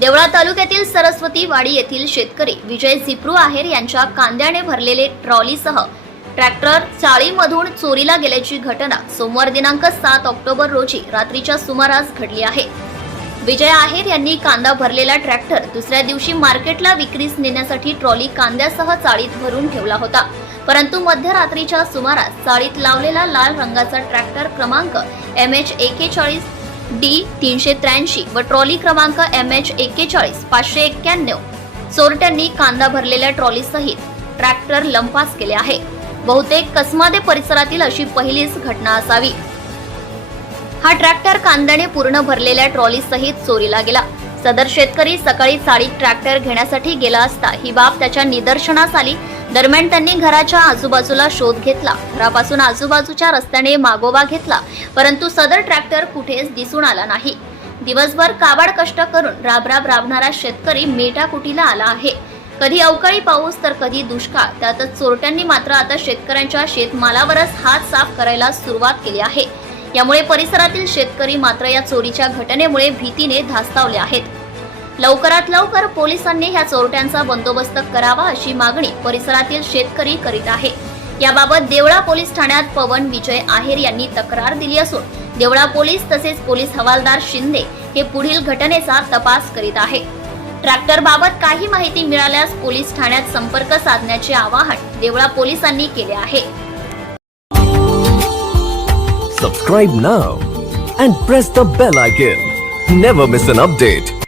देवळा तालुक्यातील सरस्वती वाडी येथील शेतकरी विजय झिप्रू आहेर यांच्या कांद्याने भरलेले ट्रॉलीसह ट्रॅक्टर चाळीमधून चोरीला गेल्याची घटना सोमवार दिनांक सात ऑक्टोबर रोजी रात्रीच्या सुमारास घडली आहे. विजय आहेर यांनी कांदा भरलेला ट्रॅक्टर दुसऱ्या दिवशी मार्केटला विक्रीस नेण्यासाठी ट्रॉली कांद्यासह चाळीत भरून ठेवला होता. परंतु मध्यरात्रीच्या सुमारास चाळीत लावलेला लाल रंगाचा ट्रॅक्टर क्रमांक एम एच एकेचाळीस डी तीनशे त्र्याऐंशी व ट्रॉली क्रमांक एम एच एकेचाळीस पाचशे एक्क्याण्णव. चोरट्यांनी कांदा भरलेल्या ट्रॉलीसहित ट्रॅक्टर लंपास केले आहे. बहुतेक कसमादे परिसरातील अशी पहिलीच घटना असावी. हा ट्रॅक्टर कांद्याने पूर्ण भरलेल्या ट्रॉलीसहित चोरीला गेला. सदर शेतकरी सकाळी चाळीत ट्रॅक्टर घेण्यासाठी गेला असता ही बाब त्याच्या निदर्शनास आली. दरम्यान त्यांनी घराच्या आजूबाजूला शोध घेतला. घरापासून आजूबाजूच्या रस्त्याने मागोवा घेतला परंतु सदर ट्रॅक्टर कुठेच दिसून आला नाही. दिवसभर काबाड कष्ट करून राबराब राबणारा शेतकरी मेटाकुटीला आला आहे. कधी अवकाळी पाऊस तर कधी दुष्काळ. त्यातच चोरट्यांनी मात्र आता शेतकऱ्यांच्या शेतमालावरच हात साफ करायला सुरुवात केली आहे. यामुळे परिसरातील शेतकरी मात्र या चोरीच्या घटनेमुळे भीतीने धास्तावले आहेत. लवकरात लवकर पोलिसांनी ह्या चोरट्यांचा बंदोबस्त करावा अशी मागणी परिसरातील शेतकरी करीत आहे. याबाबत देवळा पोलीस ठाण्यात पवन विजय आहेर यांनी तक्रार दिली असून देवळा पोलीस तसेच पोलीस हवालदार शिंदे हे पुढील घटनेचा तपास करीत आहे. ट्रॅक्टर बाबत काही माहिती मिळाल्यास पोलीस ठाण्यात संपर्क साधण्याचे आवाहन देवळा पोलिसांनी केले आहे. Subscribe now and press the bell icon never miss an update